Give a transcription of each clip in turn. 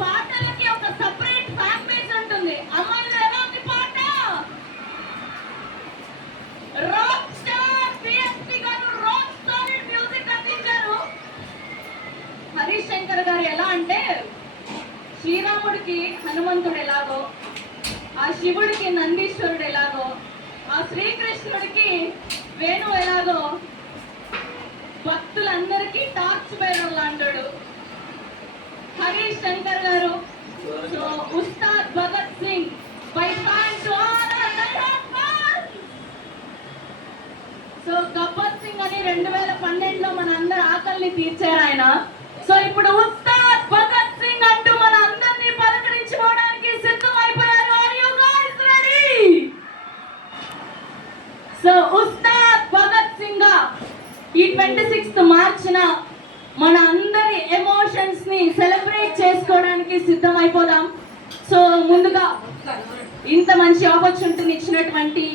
పాటలకి ఒక separate fan base ఉంటుంది. అమ్మాయిలు ఎలా ఉంది పాట? రాక్ స్టార్ డిఎస్పి గారు రాక్ స్టార్ మ్యూజిక్ అందించారు. హరీష్ శంకర్ గారు ఎలా అంటే శ్రీరాముడికి హనుమంతుడు ఎలాగో, ఆ శివుడికి నందీశ్వరుడు ఎలాగో, ఆ శ్రీకృష్ణుడికి వేణు ఎలాగో, భక్తులందరికీ టార్చ్ బేరర్ లాంటాడు Harish Shankar garu. So Ustad Bhagat Singh by fan to all so Gabbar Singh అని 2012లో మన అందరి ఆకలిని తీర్చారు ఆయన. సో ఇప్పుడు ఉస్తాద్ భగత్ సింగ్ అంటూ మన అందరినీ పలకరించుకోవడానికి సిద్ధమైపోయారు. Are you guys ready? So Ustad Bhagat Singh ఈ 26th మార్చిన మన అందరి ఎమోషన్స్ ని సెలబ్రేట్ చేసుకోవడానికి సిద్ధమైపోదాం. సో ముందుగా ఇంత మంచి ఆపర్చునిటీని ఇచ్చినటువంటి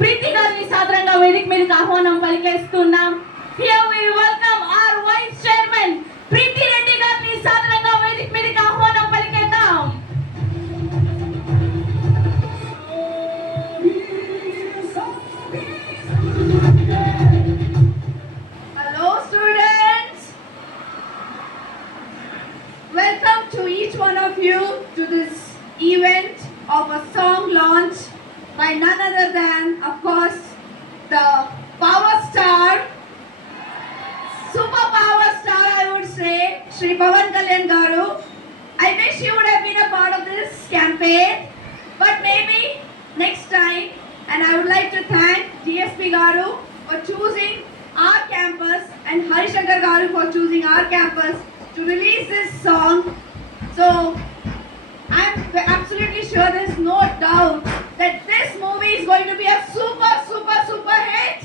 ప్రీతి గారిని సాదరంగా వేదిక మీదకి ఆహ్వానం పలికేస్తున్నాం. Here we welcome our vice chairman Preethi Reddy గారిని సాదరంగా వేదిక మీదకి ఆహ్వానం పలికేద్దాం. Hello students, welcome to each one of you to this event of a song launch by none other than, of course, the power star, super power star I would say, Shri Pawan Kalyan Garu. I wish you would have been a part of this campaign, but maybe next time. And I would like to thank DSP Garu for choosing our campus and Harishankar Garu for choosing our campus to release this song. So I'm absolutely sure there's no doubt that this movie is going to be a super hit.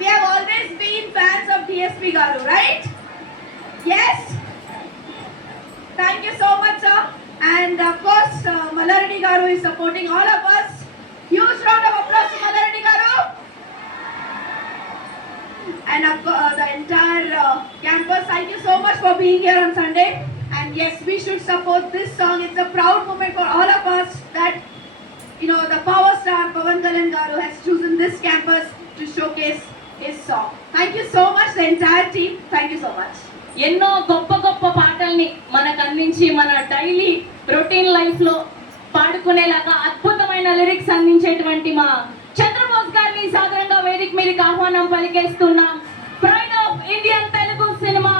We have always been fans of DSP Garu, right? Yes? Thank you so much, sir. And of course, Malaradi Garu is supporting all of us. Huge round of applause to Malaradi Garu. And of course, the entire campus, thank you so much for being here on Sunday. And yes, we should support this song. It's a proud moment for all of us that, you know, the power star Pawan Kalyan Garu has chosen this campus to showcase his song. Thank you so much, the entire team. Thank you so much. ఎన్నో గొప్ప గొప్ప పాటల్ని మనకు అందించి మన daily routine life లో పాడుకునేలాగా అద్భుతమైన lyrics అందించేటువంటి మా చంద్రబోస్ గారిని సాధారణంగా వేదిక మీదకి ఆహ్వానం పలికేస్తున్నాం. Pride of Indian Telugu cinema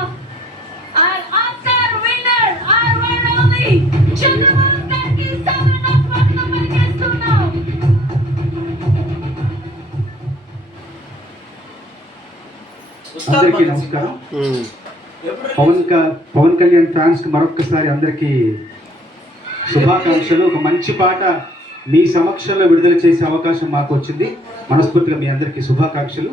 our Oscar winner, our one only Chandrabose గారికి సాధారణంగా స్వాగతం పలికేస్తున్నాం. అందరికీ నమస్కారం. పవన్ కళ్యాణ్ ఫ్యాన్స్ కి మరొక్కసారి అందరికీ శుభాకాంక్షలు. ఒక మంచి పాట మీ సమక్షంలో విడుదల చేసే అవకాశం మాకు వచ్చింది. మనస్ఫూర్తిగా మీ అందరికీ శుభాకాంక్షలు.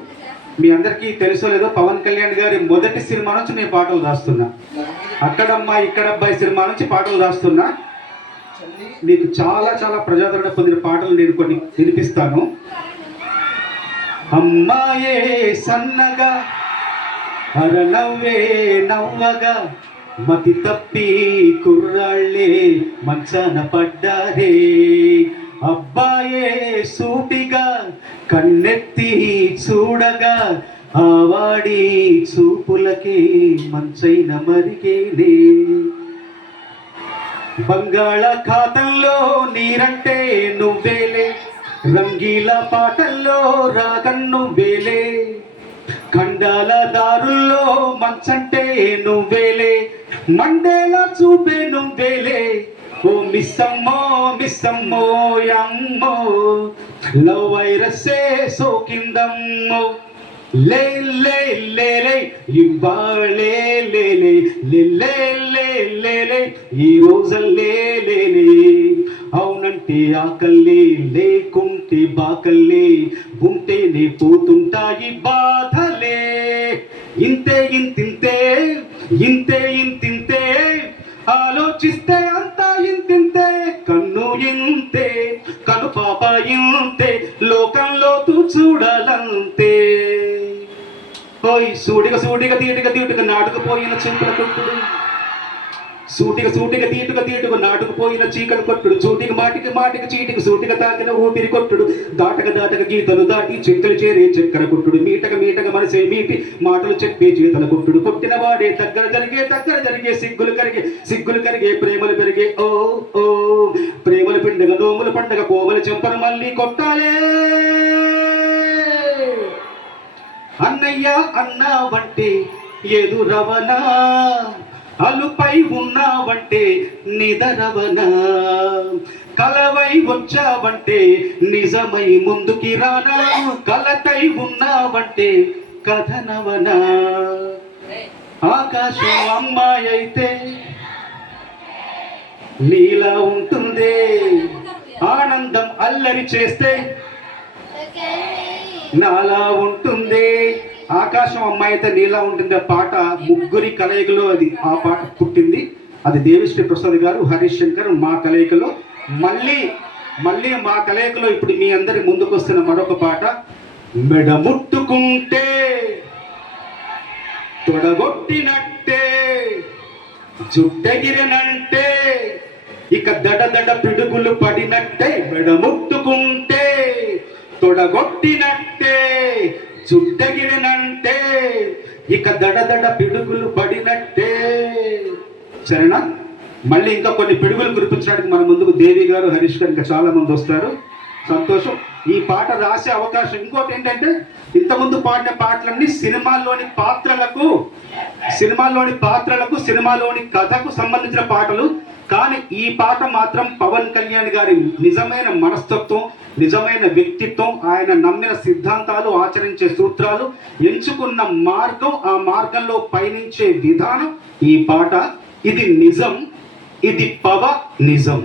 మీ అందరికీ తెలుసో లేదో పవన్ కళ్యాణ్ గారి మొదటి సినిమా నుంచి నేను పాటలు రాస్తున్నా. అక్కడమ్మా ఇక్కడబ్బాయి సినిమా నుంచి పాటలు రాస్తున్నా. మీకు చాలా చాలా ప్రజాదరణ పొందిన పాటలు నేను కొన్ని వినిపిస్తాను. అమ్మాయే సన్నగా అరనవ్వే నవ్వగా మతి తప్పి కుర్రాళ్ళే మంచాన పడ్డారే. అబ్బాయే సూటిగా కన్నెత్తి చూడగా ఆవాడి చూపులకి మంచైన మరిగేనే. బంగాళాఖాతంలో నీరంటే నువ్వేలే, రంగీల పాటల్లో రాగన్ను వేలే, ఖండాల దారుల్లో మంచంటే నువ్వేలే, మండేలా చూపే నువ్వేలే. ఓ మిస్సమ్మో మిస్సమ్మో అమ్మో లవ్ వైరస్సే సోకిందమ్మో. లే లే లే లే ఇవ్వాళే లే లే లే లే లే లే ఈ రోజల్లే లే లే. అవునంటే ఆకల్లే లేకుంటే బాకల్లే, ఉంటేనే పోతుంటాయి బాధలే. ఇంతే ఇంతింతే ఇంతే ఇంతింతే ఆలోచిస్తే అంతా ఇంతింతే. కన్ను ఇంతే కను పాప ఇంతే, లోకంలో తూ చూడాలంతే. ఓయ్ సూడిగా సూడిగా తీటిగా తీటిగా నాటుకుపోయిన చింతల కుట్టుడు సూటిగా సూటిగా తీటుగా తీటుగా నాటుకుపోయిన చీకలు కొట్టుడు, చూటికి మాటికి మాటికి చీటికి సూటిగా తాకిన ఊపిరి కొట్టుడు, దాటక దాటక గీతలు దాటి చెక్కలు చేరే చక్కెర కొట్టుడు, మీటక మీటక మనసే మీటి మాటలు చెప్పే చేతల కొట్టుడు, కొట్టిన వాడే దగ్గర జరిగే సిగ్గులు కరిగే ప్రేమలు పెరిగే ఓ ఓ ప్రేమలు పిండగ నోములు పండగ కోమలు చెంపను మళ్ళీ కొట్టాలే. అన్నయ్య అన్నావంటే ఎదురవనా, అలుపై ఉన్నావంటే నిదరవనా, కలవై వచ్చావంటే నిజమై ముందుకి రానా, కలతై ఉన్నావంటే కథనవనా. ఆకాశం అమ్మాయి అయితే నీలా ఉంటుందే, ఆనందం అల్లరి చేస్తే నాలా ఉంటుందే. ఆకాశం అమ్మాయి అయితే నీలా ఉంటుంది పాట ముగ్గురి కలయికలో అది ఆ పాట పుట్టింది. అది దేవిశ్రీ ప్రసాద్ గారు, హరీష్ శంకర్ మా కలయికలో. మళ్ళీ మా కలయికలో ఇప్పుడు మీ అందరి ముందుకు వస్తున్న మరొక పాట. మెడ ముట్టుకుంటే తొడగొట్టినట్టే, జుట్టెగిరినంటే ఇక దడ పిడుగులు పడినట్టే, మెడ ముట్టుకుంటే తొడగొట్టినట్టే, చుట్టగిరినంటే ఇక దడ పిడుగులు పడినట్టే. సరేనా? మళ్ళీ ఇంకా కొన్ని పిడుగులు కురిపించడానికి మన ముందుకు దేవి గారు, హరీష్ గారు ఇంకా చాలా మంది వస్తారు. సంతోషం. ఈ పాట రాసే అవకాశం. ఇంకోటి ఏంటంటే ఇంతకుముందు పాడిన పాటలన్నీ సినిమాల్లోని పాత్రలకు సినిమాలోని కథకు సంబంధించిన పాటలు. కానీ ఈ పాట మాత్రం పవన్ కళ్యాణ్ గారి నిజమైన మనస్తత్వం, నిజమైన వ్యక్తిత్వం, ఆయన నమ్మిన సిద్ధాంతాలు, ఆచరించే సూత్రాలు, ఎంచుకున్న మార్గం, ఆ మార్గంలో పయనించే విధానం ఈ పాట. ఇది నిజం, ఇది నిజం.